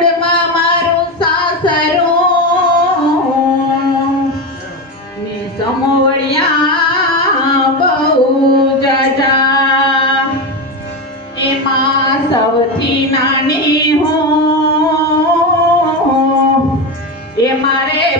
મૂળમાં મારું જજા. એમાં સૌથી નાની હું. એ મારે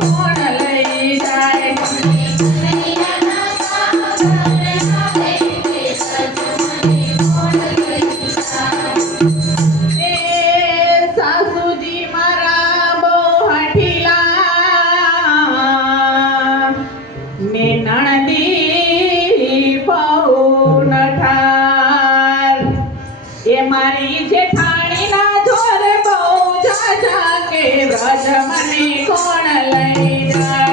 મારી જેઠાણી ના ધોર બહુ જાજા કે વ્રજ મને કોણ લઈ જાય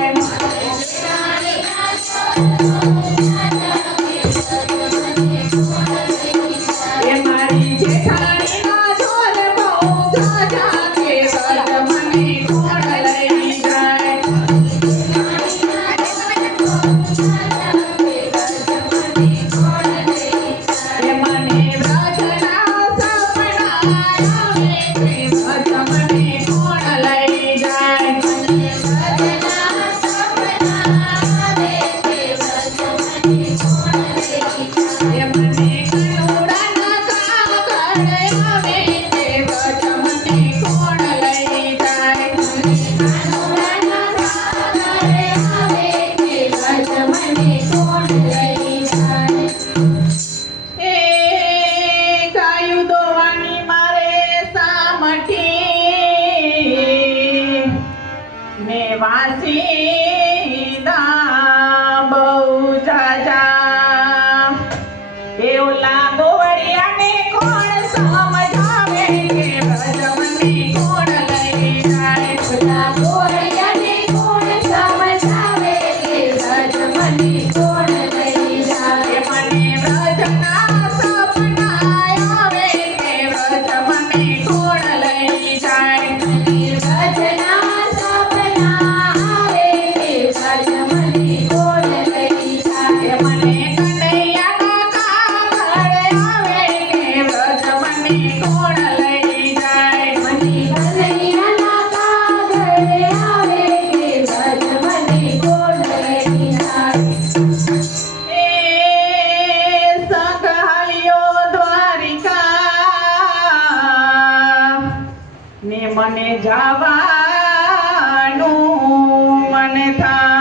Yeah. Thank you. મેવાસી મને જવાનું મને થાય